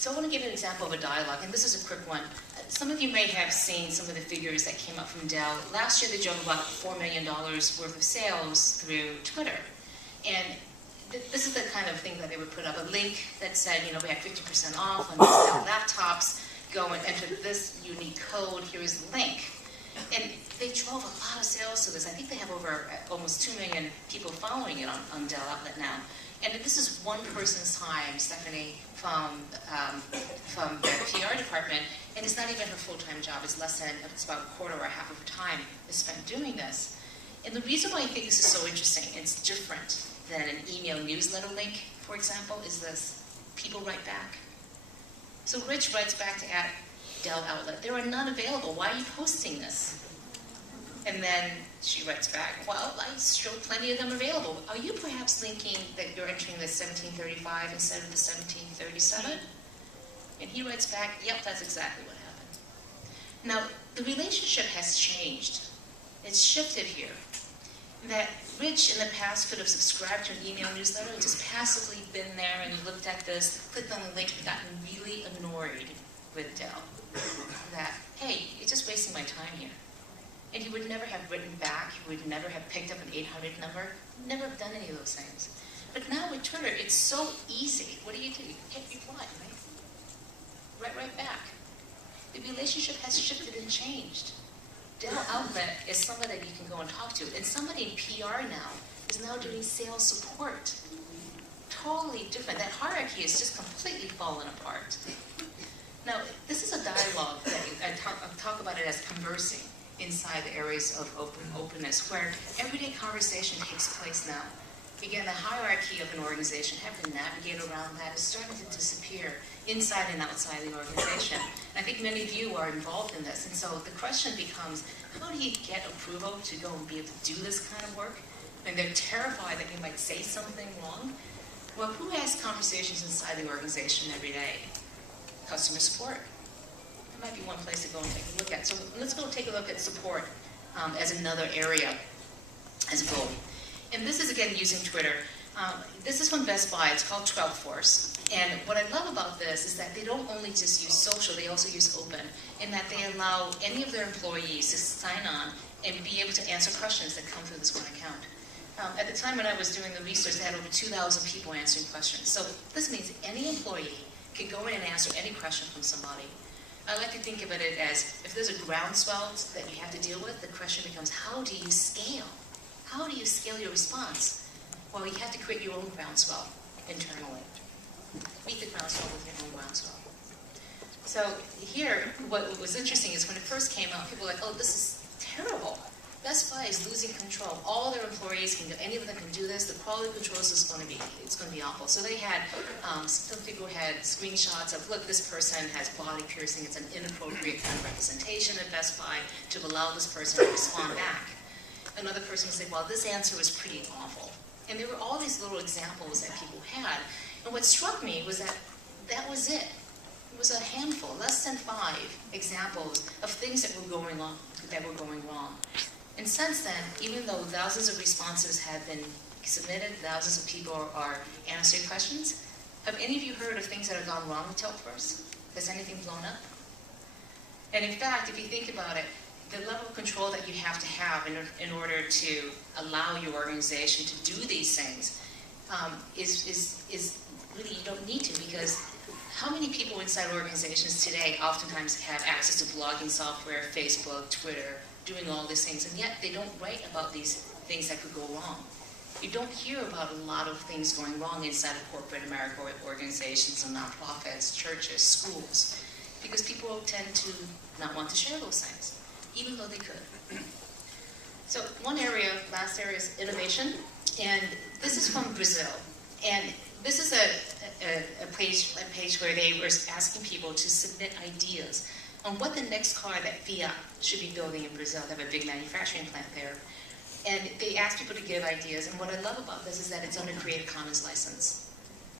So I want to give an example of a dialogue, and this is a quick one. Some of you may have seen some of the figures that came up from Dell. Last year they drove about $4 million worth of sales through Twitter. And this is the kind of thing that they would put up, a link that said, you know, we had 50% off on Dell laptops, go and enter this unique code, here is the link. And they drove a lot of sales to this. I think they have over almost 2 million people following it on Dell Outlet now. And this is one person's time, Stephanie, from the PR department, and it's not even her full-time job. It's it's about a quarter or half of her time is spent doing this. And the reason why I think this is so interesting, it's different than an email newsletter link, for example, is this: people write back. So Rich writes back to Dell Outlet, there are none available. Why are you posting this? And then she writes back, well, I showed plenty of them available. Are you perhaps thinking that you're entering the 1735 instead of the 1737? And he writes back, yep, that's exactly what happened. Now, the relationship has changed. It's shifted here. That Rich in the past could have subscribed to an email newsletter and just passively been there and looked at this, clicked on the link, and gotten really annoyed with Dell. That, hey, you're just wasting my time here. And he would never have written back, he would never have picked up an 800 number, never have done any of those things. But now with Twitter, it's so easy. What do? You hit reply, right? Right back. The relationship has shifted and changed. Dell Outlet is somebody that you can go and talk to. And somebody in PR now is now doing sales support. Totally different. That hierarchy has just completely fallen apart. Now, this is a dialogue that I talk about it as conversing inside the areas of openness, where everyday conversation takes place now. Again, the hierarchy of an organization, having to navigate around that, is starting to disappear inside and outside the organization. And I think many of you are involved in this, and so the question becomes, how do you get approval to go and be able to do this kind of work? And they're terrified that you might say something wrong. Well, who has conversations inside the organization every day? Customer support. Might be one place to go and take a look at. So let's go take a look at support as another area as a goal. And this is, again, using Twitter. This is from Best Buy. It's called 12 Force. And what I love about this is that they don't only just use social, they also use open, in that they allow any of their employees to sign on and be able to answer questions that come through this one account. At the time when I was doing the research, they had over 2,000 people answering questions. So this means any employee can go in and answer any question from somebody. I like to think about it as, if there's a groundswell that you have to deal with, the question becomes, how do you scale? How do you scale your response? Well, you have to create your own groundswell internally. Meet the groundswell with your own groundswell. So here, what was interesting is when it first came out, people were like, oh, this is terrible. Best Buy is losing control. All their employees can do, any of them can do this. The quality control is going to be awful. So they had, some people had screenshots of, look, this person has body piercing. It's an inappropriate kind of representation at Best Buy to allow this person to respond back. Another person would say, well, this answer was pretty awful. And there were all these little examples that people had. And what struck me was that that was it. It was a handful, less than 5 examples of things that were going on, that were going wrong. And since then, even though thousands of responses have been submitted, thousands of people are answering questions, have any of you heard of things that have gone wrong with Telforce? Has anything blown up? And in fact, if you think about it, the level of control that you have to have in order to allow your organization to do these things is really, you don't need to, because how many people inside organizations today oftentimes have access to blogging software, Facebook, Twitter, doing all these things, and yet they don't write about these things that could go wrong. You don't hear about a lot of things going wrong inside of corporate America or organizations and nonprofits, churches, schools, because people tend to not want to share those things, even though they could. So one area, last area, is innovation, and this is from Brazil. And this is a page where they were asking people to submit ideas on what the next car that Fiat should be building in Brazil. They have a big manufacturing plant there. And they asked people to give ideas, and what I love about this is that it's under Creative Commons license.